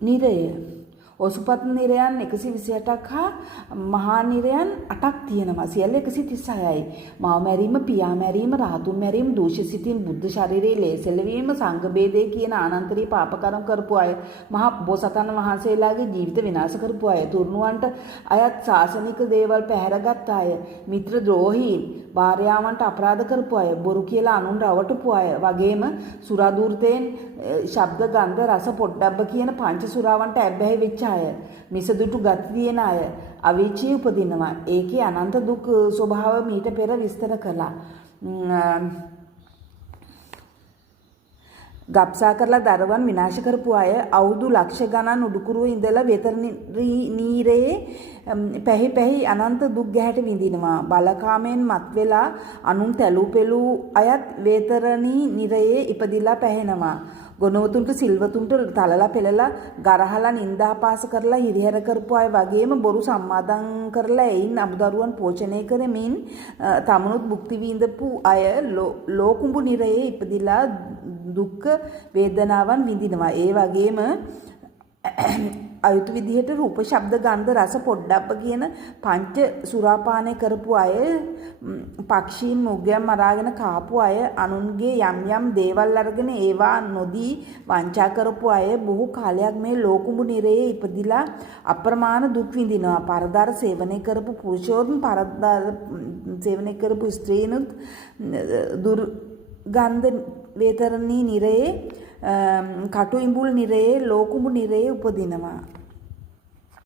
නිරය ඔසුපත් නිරයන් 128ක් හා මහා නිරයන් 8ක් තියෙනවා. සියල්ල 136යි. මව මැරීම, පියා මැරීම, රහතුන් මැරීම, දූෂ්‍ය සිතින් බුද්ධ ශරීරයේ ලේසෙලවීම, සංඝ ભેදේ කියන ආනන්තරී පාපකරම් කරපු අය, මහා බෝසතාණන් වහන්සේලාගේ ජීවිත විනාශ කරපු අය, තුර්ණුවන්ට අයත් ශාසනික දේවල් පැහැරගත් අය, මිත්‍ර ද්‍රෝහීන්, භාර්යාවන්ට අපරාධ කරපු අය, බොරු කියලා අනුන් රවටපු අය, වගේම සුරාදූර්තයෙන් ශබ්ද ගන්ධ රස පොට්ටබ්බ කියන පංච සුරාවන්ට ඇබ්බැහි වෙච්ච අය, මිසදුටු ගති තියෙන අය, අවීචී උපදිනවා. ඒකේ අනන්ත දුක් ස්වභාව මීට පෙර විස්තර කළා. ගබ්සා කරලා දරුවන් විනාශ කරපු අය අවුරුදු ලක්ෂ ගණන් උඩුකුරුව ඉඳලා වෙතරනීරේ පැහි අනන්ත දුක් ගැහැට විඳිනවා. බලකාමෙන් මත් වෙලා අනුන් තැලු පෙළු අයත් වේතරණී නිරයේ ඉපදිලා පැහෙනවා. ගුණවතුන්ට සිල්වතුන්ට තලලා පෙළලා ගරහලා නින්දාපාස කරලා හිරිහැර කරපු අය වගේම බොරු සම්මාදම් කරලා එයින් අමුදරුවන් පෝෂණය කරමින් තමනුත් භුක්ති විඳපු අය ලෝකුඹු නිරයේ ඉපදිලා දුක් වේදනාවන් විඳිනවා. ඒ වගේම අයුතු විදිහට රූප ශබ්ද ගන්ධ රස පොඩ්ඩබ්බ කියන පංච සුරාපානය කරපු අය, පක්ෂීන් මුගයන් මරාගෙන කාපු අය, අනුන්ගේ යම් යම් දේවල් අරගෙන ඒවා නොදී වංචා කරපු අය බොහෝ කාලයක් මේ ලෝකුඹු නිරයේ ඉපදිලා අප්‍රමාණ දුක් විඳිනවා. පරදාර සේවනය කරපු පුරුෂයෝත් පරදාර සේවනය කරපු ස්ත්‍රීනුත් දුර්ගන්ධ වේතරණී නිරයේ, කටු ඉඹුල් නිරයේ, ලෝකුඹු නිරයේ උපදිනවා.